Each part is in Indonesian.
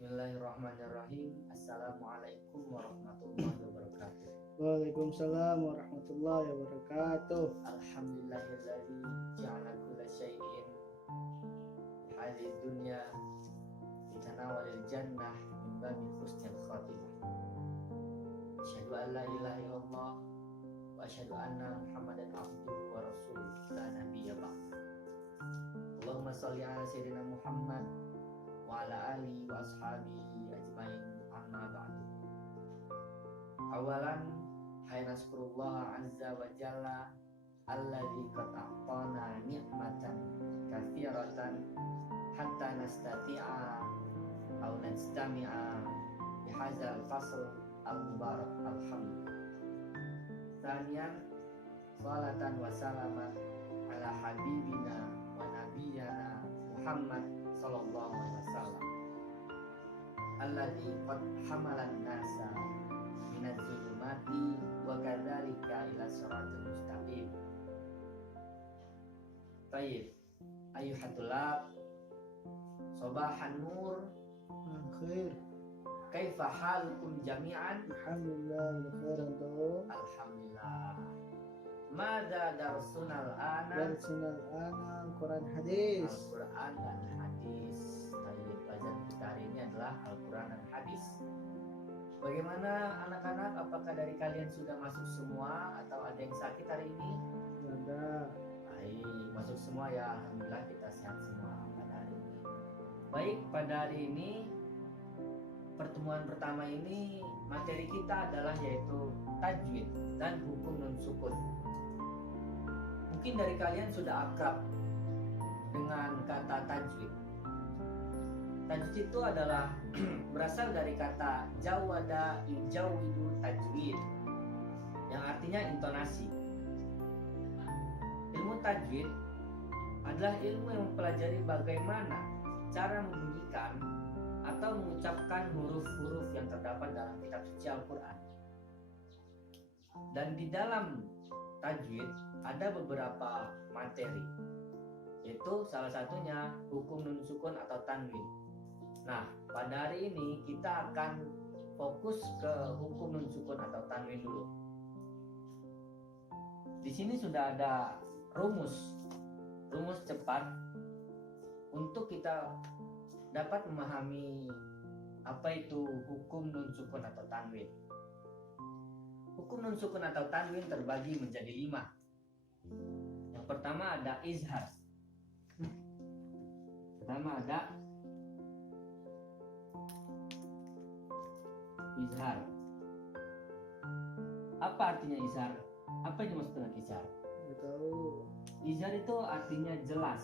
Bismillahirrahmanirrahim. Assalamualaikum warahmatullahi wabarakatuh. Waalaikumsalam warahmatullahi wabarakatuh. Alhamdulillahilladzi ja'ala kulla syai'in hadhihi dunya bitanawalil jannah min babi husnil khatimah. Asyhadu an la ilaha illallah wa asyhadu anna Muhammadan abduhu wa rasuluh la nabiyya ba'd. Allahumma shalli ala sayyidina Muhammad wa ala alihi wa ashabihi ajmain, amma ba'du. Awalan hai naskurullah azza wa jalla alladzi qad a'tana ni'matan katsiratan hatta nastati'a aw najtami'a bi hadzal fasl al-mubarak, alhamdulillah. Tsaniyan salatan wa salaman ala habibina wa nabiyyana Muhammad sallallahu alaihi wasallam alladzi qad hamalan nasa minaz zulumati wa kadzalika ila siratal mustaqim. Baik, ayyuhatulab sabahan nur, Khair. kaifa halukum jami'an? Alhamdulillah khair antum. Alhamdulillah. Mada darsunal ana? Darsunal ana Quran hadis. Al-Quran dan hadis. Tadi pelajaran kita hari ini adalah Al-Quran dan hadis. Bagaimana anak-anak? Apakah dari kalian sudah masuk semua atau ada yang sakit hari ini? Ada. Baik, masuk semua ya. Alhamdulillah kita sehat semua pada hari ini. Baik, pada hari ini pertemuan pertama ini materi kita adalah yaitu tajwid dan hukum nun sukun. Mungkin dari kalian sudah akrab dengan kata tajwid. Tajwid itu adalah berasal dari kata jawada yujawidu tajwid, yang artinya intonasi. Ilmu tajwid adalah ilmu yang mempelajari bagaimana cara membunyikan atau mengucapkan huruf-huruf yang terdapat dalam kitab suci Al-Quran. Dan di dalam tajwid ada beberapa materi, yaitu salah satunya hukum nun sukun atau tanwin. Nah, pada hari ini kita akan fokus ke hukum nun sukun atau tanwin dulu. Di sini sudah ada rumus cepat untuk kita dapat memahami apa itu hukum nun sukun atau tanwin. Hukum nun sukun atau tanwin terbagi menjadi 5. Yang pertama ada izhar. Pertama ada izhar. Apa artinya izhar? Apa yang dimaksud dengan izhar? Tidak tahu. Izhar itu artinya jelas.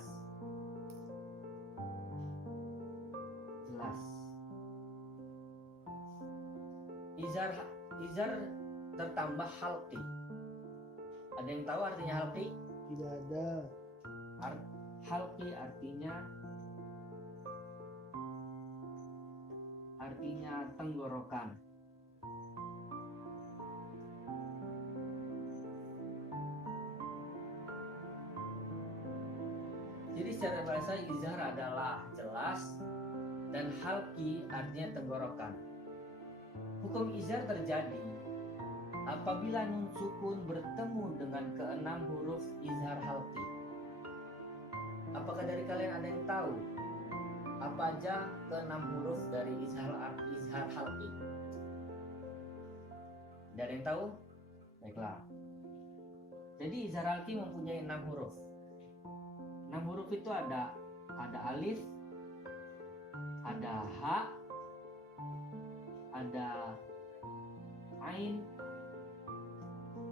Jelas. Izhar tertambah halqi. Ada yang tahu artinya halqi? Tidak ada. Halqi artinya tenggorokan. Jadi secara bahasa izhar adalah jelas dan halqi artinya tenggorokan. Hukum izhar terjadi apabila nun sukun bertemu dengan keenam huruf izhar halqi. Apakah dari kalian ada yang tahu apa aja keenam huruf dari izhar halqi? Tidak ada yang tahu? Baiklah. Jadi izhar halqi mempunyai 6 huruf. 6 huruf itu ada alif, ada ha, ada ain,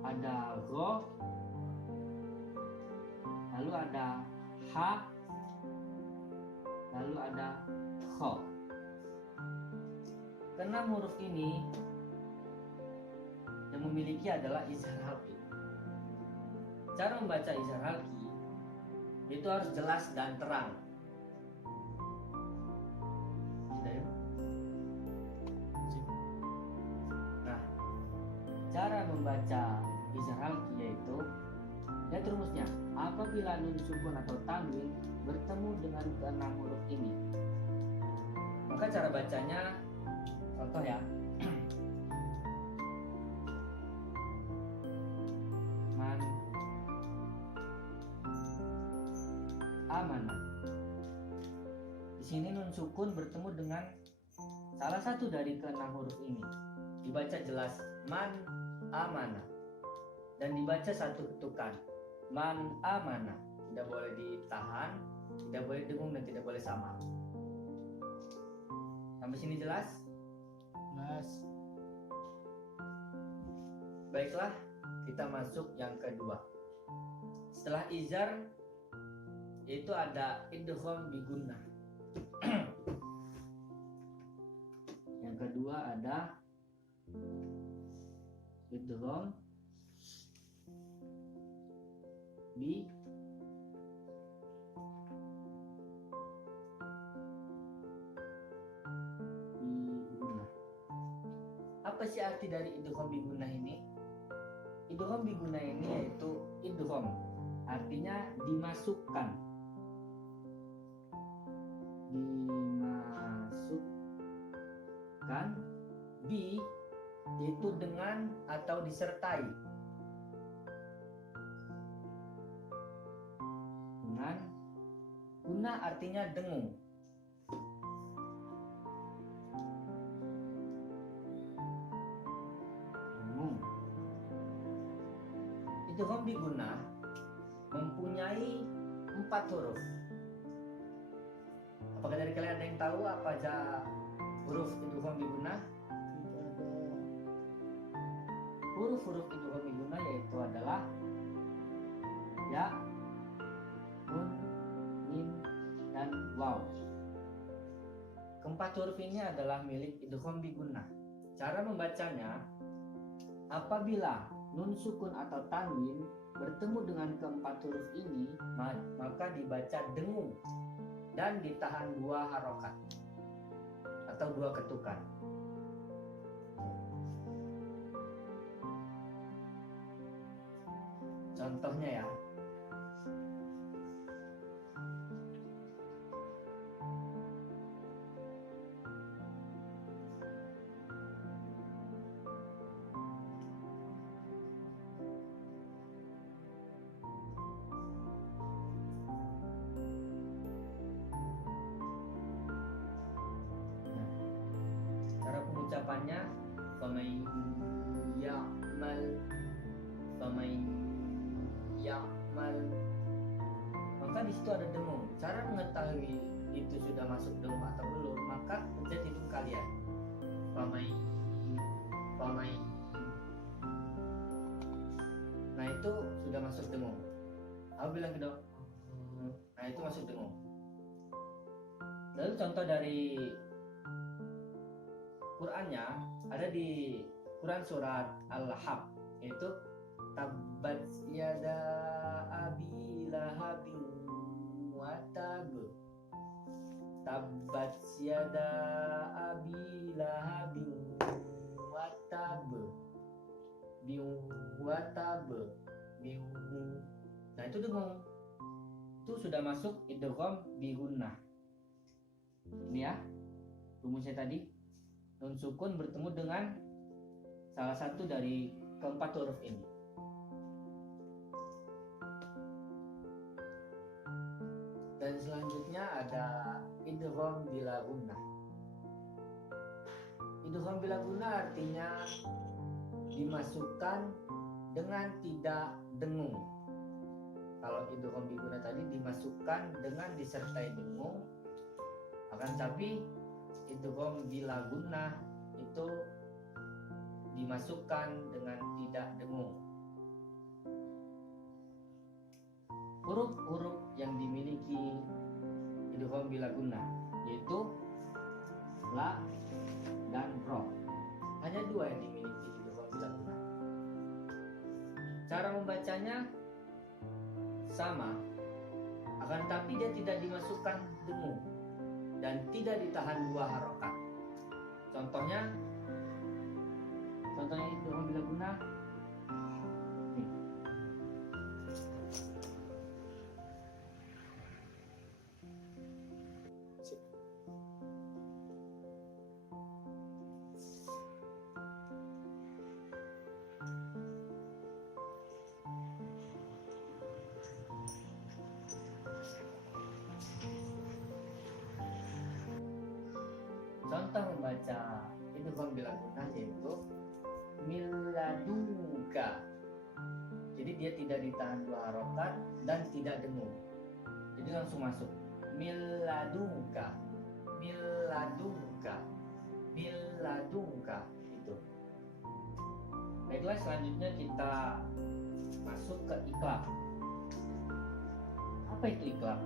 ada gha, lalu ada ha, lalu ada kha. Keenam huruf ini yang memiliki adalah izhar halqi. Cara membaca izhar halqi itu harus jelas dan terang. Nah, cara membaca izhar halqi yaitu lihat rumusnya. Apabila nun sukun atau tanwin bertemu dengan keenam huruf ini, Maka cara bacanya, contoh ya, man amanah. Di sini nun sukun bertemu dengan salah satu dari keenam huruf ini. Dibaca jelas man amanah dan dibaca satu ketukan man amanah. Tidak boleh ditahan, tidak boleh dengung dan tidak boleh samar. Sampai sini jelas? Jelas. Baiklah, kita masuk yang kedua. Setelah izar, yaitu ada idgham bi gunnah. Yang kedua ada idgham bi gunnah. Apa sih arti dari idgham bi gunnah ini? Idgham bi gunnah ini yaitu idgham, artinya dimasukkan. Dimasukkan, bi yaitu dengan atau disertai. Dengan, gunnah artinya dengung. Idgham bi gunnah mempunyai 4 huruf. Apakah dari kalian ada yang tahu apa aja huruf idgham bi gunnah? Tidak ada. Huruf-huruf idgham bi gunnah yaitu adalah ya, nun, mim, dan waw. Keempat huruf ini adalah milik idgham bi gunnah. Cara membacanya, apabila nun sukun atau tanwin bertemu dengan keempat huruf ini, maka dibaca dengung dan ditahan 2 harokat atau 2 ketukan. Contohnya ya, ucapannya faman ya'mal, maka di situ ada dengung. Cara mengetahui itu sudah masuk dengung atau belum, maka pencet hidung kalian. Faman, nah itu sudah masuk dengung. Aku bilang gitu, nah itu masuk dengung. Lalu contoh dari Qurannya ada di Quran surat Al-Lahab, yaitu tabbat yada abi lahabin wa tab. Tabbat yada abi lahabin wa tab. Nah itu dengung. Itu sudah masuk idgham bi gunnah. Ini ya rumusnya tadi. Nun sukun bertemu dengan salah satu dari keempat huruf ini. Dan selanjutnya ada idgham bila gunnah. Idgham bila gunnah artinya dimasukkan dengan tidak dengung. Kalau idgham bi gunnah tadi dimasukkan dengan disertai dengung, akan tapi idgham bila gunnah itu dimasukkan dengan tidak dengung. Huruf-huruf yang dimiliki idgham bila gunnah yaitu la dan ro. Hanya 2 yang dimiliki idgham bila gunnah. Cara membacanya sama, akan tapi dia tidak dimasukkan dengung dan tidak ditahan 2 harokat. Contohnya idgham bila gunnah. Nih. Contoh membaca idgham bila gunnah yaitu miladunka. Jadi dia tidak ditahan 2 harokat dan tidak dengung. Jadi langsung masuk. Miladunka, miladunka, miladunka itu. Baiklah, selanjutnya kita masuk ke iklab. Apa itu iklab?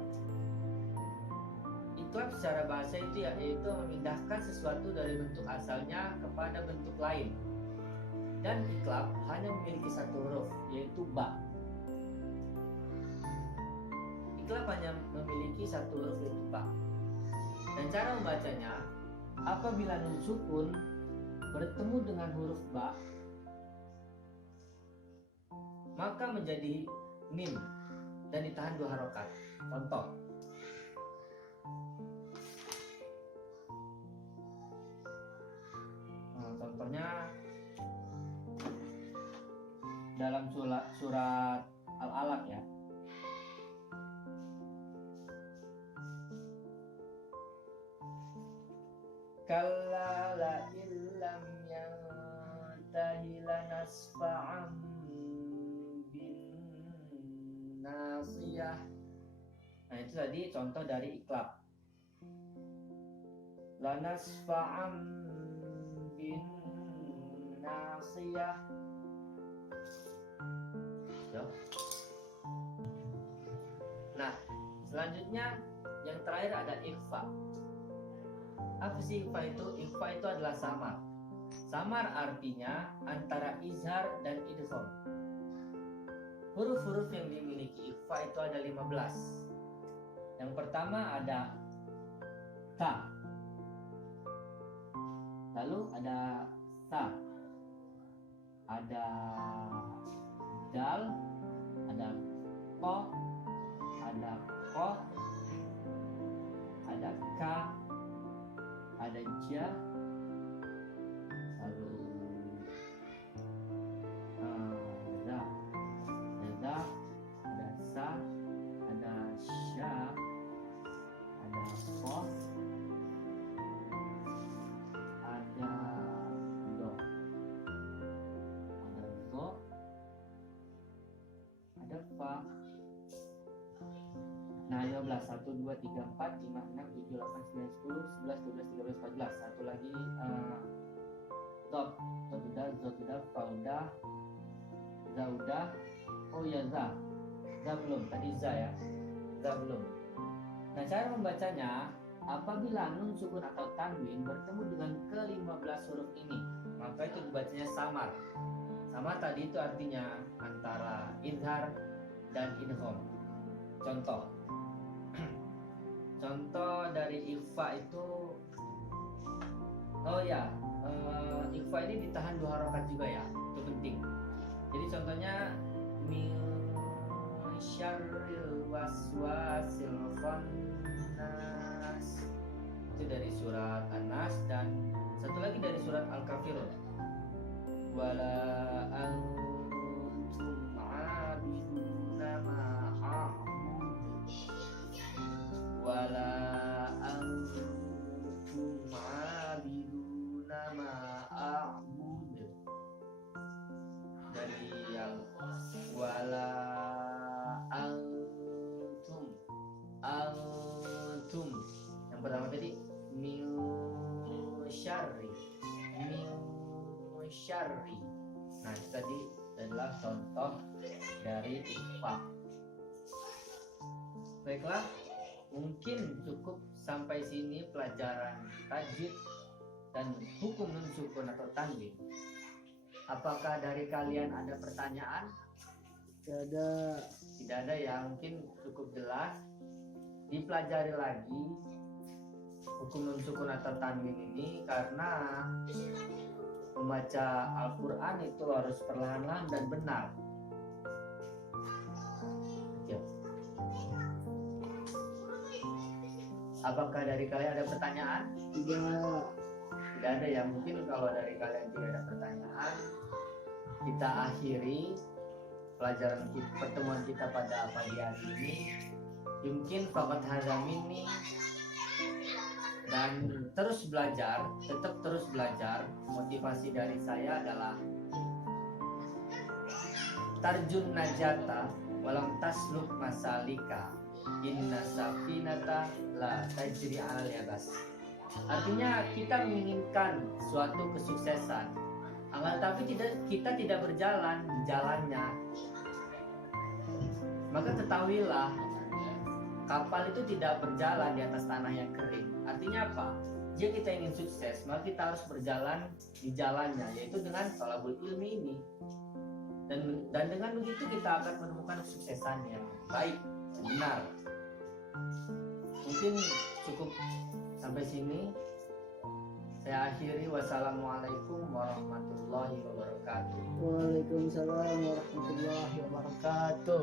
Iklab secara bahasa itu yaitu memindahkan sesuatu dari bentuk asalnya kepada bentuk lain. Dan iklab hanya memiliki 1 huruf, yaitu ba. Iklab hanya memiliki 1 huruf, yaitu ba. Dan cara membacanya, apabila nun sukun bertemu dengan huruf ba, maka menjadi mim dan ditahan 2 harokat. Contoh, contohnya dalam surat Al-Alaq ya. Kalla la illam yantahi lanasfa'an bin nasiyah. Nah itu tadi contoh dari iklab. Lanasfa'an bin nasiyah. Nah, selanjutnya yang terakhir ada ikhfa. Apa sih ikhfa itu? Ikhfa itu adalah samar. Samar artinya antara izhar dan idgham. Huruf-huruf yang dimiliki ikhfa itu ada 15. Yang pertama ada ta. Lalu ada sa. Ada dal, ada ko, ada ko, ada ka, ada ja, lalu ada sa, ada sya, ada ko, ada do, ada zo, ada fa. Nah, 15, 1, 2, 3, 4, 5, 6, 7, 8, 9, 10, 11, 12, 13, 14. Satu lagi dot udah, zot udah, fa udah, za udah. Oh ya, za belum, tadi za ya, za belum. Nah, cara membacanya, apabila nun sukun atau tanwin bertemu dengan ke-15 huruf ini, maka itu dibacanya samar. Samar tadi itu artinya antara izhar dan idgham. Contoh dari ikhfa itu, ikhfa ini ditahan 2 harokat juga ya, itu penting. Jadi contohnya min syarril waswasil khannas, itu dari surat An-Nas, dan satu lagi dari surat Al-Kafirun. Wala antum abiduna ma wala antum abiduna ma a'bud. Dari yang wala antum yang pertama tadi min syarri. Nah itu tadi adalah contoh dari ikhfa. Baiklah, mungkin cukup sampai sini pelajaran tajwid dan hukum nun sukun atau tanwin. Apakah dari kalian ada pertanyaan? Tidak ada ya, mungkin cukup jelas. Dipelajari lagi hukum nun sukun atau tanwin ini, karena membaca Al-Quran itu harus perlahan-lahan dan benar. Apakah dari kalian ada pertanyaan? Tidak ada ya. Mungkin kalau dari kalian tidak ada pertanyaan, kita akhiri pelajaran pertemuan kita pada pagi hari ini. Mungkin faqad hadza minni. dan terus belajar, tetap terus belajar. Motivasi dari saya adalah tarjun najata walam tasluk masalika inna safinata la tajri al yabas. Artinya kita menginginkan suatu kesuksesan, akan tapi kita tidak berjalan di jalannya, maka ketahuilah kapal itu tidak berjalan di atas tanah yang kering. Artinya apa? Jika kita ingin sukses, maka kita harus berjalan di jalannya, yaitu dengan thalabul ilmi ini. Dan dengan begitu kita akan menemukan kesuksesan yang baik, benar. Mungkin cukup sampai sini. Saya akhiri. Wassalamualaikum warahmatullahi wabarakatuh. Waalaikumsalam warahmatullahi wabarakatuh.